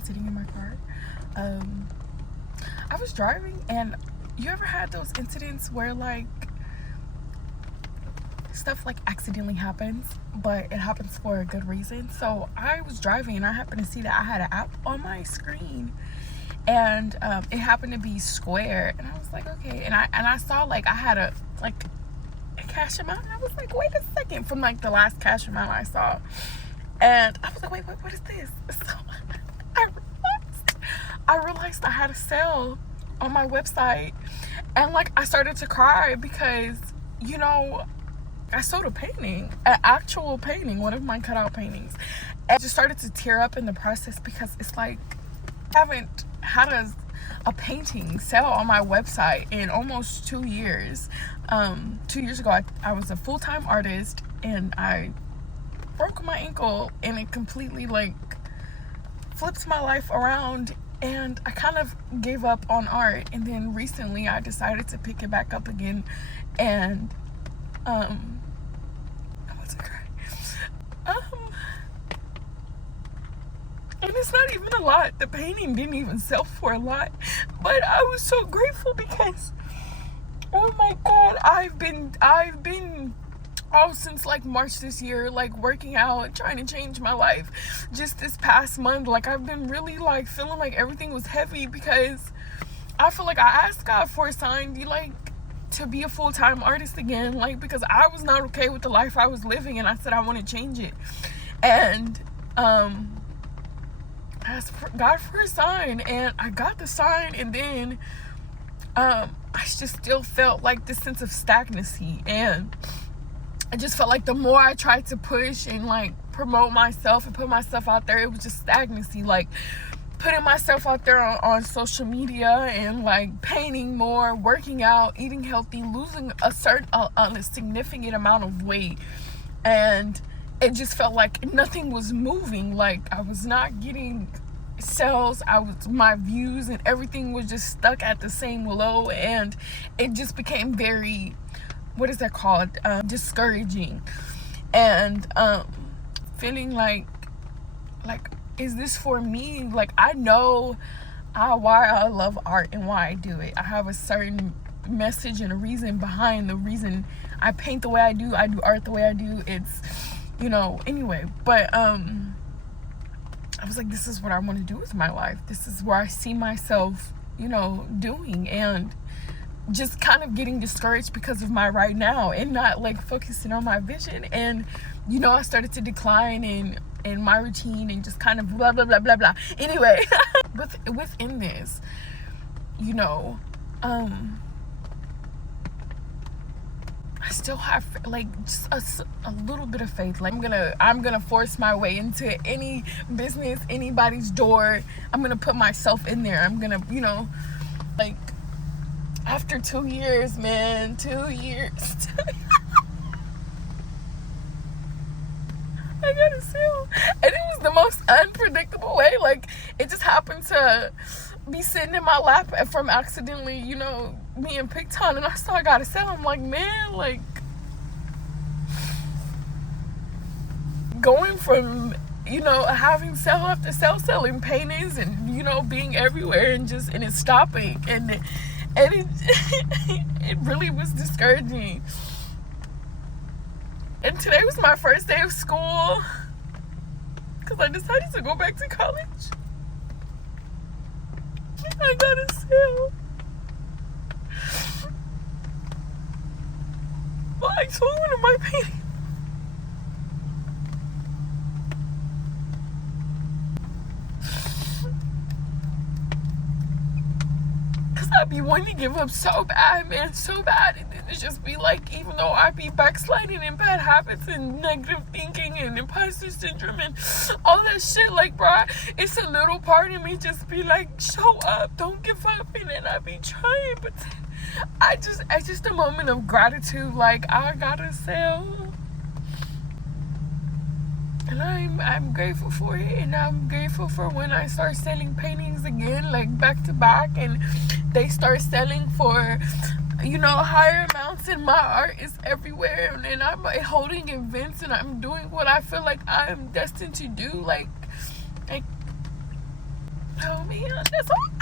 I'm sitting in my car. I was driving, and you ever had those incidents where like stuff like accidentally happens, but it happens for a good reason? So I was driving, and I happened to see that I had an app on my screen, and it happened to be Square, and I was like, okay. And I saw like I had a cash amount, and I was like, wait a second, from like the last cash amount I saw, and I was like, wait, what is this? So I realized I had a sale on my website, and like I started to cry because, you know, I sold a painting, an actual painting, one of my cutout paintings. And I just started to tear up in the process because it's like I haven't had a painting sell on my website in almost 2 years. 2 years ago, I was a full-time artist, and I broke my ankle, and it completely like flipped my life around, and I kind of gave up on art. And then recently I decided to pick it back up again, and I want to cry. And it's not even a lot. The painting didn't even sell for a lot, but I was so grateful because, oh my God, I've been all since like March this year, like working out, trying to change my life. Just this past month, like I've been really like feeling like everything was heavy because I feel like I asked God for a sign, like to be a full-time artist again, like because I was not okay with the life I was living, and I said I want to change it. And I asked God for a sign, and I got the sign, and then I just still felt like this sense of stagnancy, and I just felt like the more I tried to push and like promote myself and put myself out there, it was just stagnancy. Like putting myself out there on social media and like painting more, working out, eating healthy, losing a significant amount of weight, and it just felt like nothing was moving. Like I was not getting sales, my views and everything was just stuck at the same low, and it just became very, what is that called, discouraging, and feeling like is this for me? Like I know why I love art and why I do it. I have a certain message and a reason behind the reason I paint the way I do art the way I do. It's, you know, anyway, but I was like, this is what I want to do with my life. This is where I see myself, you know, doing, and just kind of getting discouraged because of my right now and not like focusing on my vision. And, you know, I started to decline in my routine and just kind of blah, blah, blah, blah, blah. Anyway, within this, you know, I still have like just a little bit of faith. Like I'm gonna force my way into any business, anybody's door. I'm gonna put myself in there. I'm gonna, you know, like after 2 years, man, 2 years. I got a sale, and it was the most unpredictable way. Like it just happened to be sitting in my lap from accidentally, you know, being picked on, and I saw I got a sale. I'm like, man, like going from, you know, having sale after sale, selling paintings, and, you know, being everywhere, and it's stopping, and it it really was discouraging. And today was my first day of school because I decided to go back to college. I got a sale. Well, I sold one of my paintings. I'd be wanting to give up so bad, man, so bad. And then it's just be like, even though I be backsliding in bad habits and negative thinking and imposter syndrome and all that shit, like, bro, it's a little part of me just be like, show up, don't give up. And then I be trying, but it's just a moment of gratitude. Like, I got a sale, and I'm grateful for it, and I'm grateful for when I start selling paintings again, like back to back, and they start selling for, you know, higher amounts, and my art is everywhere, and I'm holding events, and I'm doing what I feel like I'm destined to do. Like Oh man, that's all.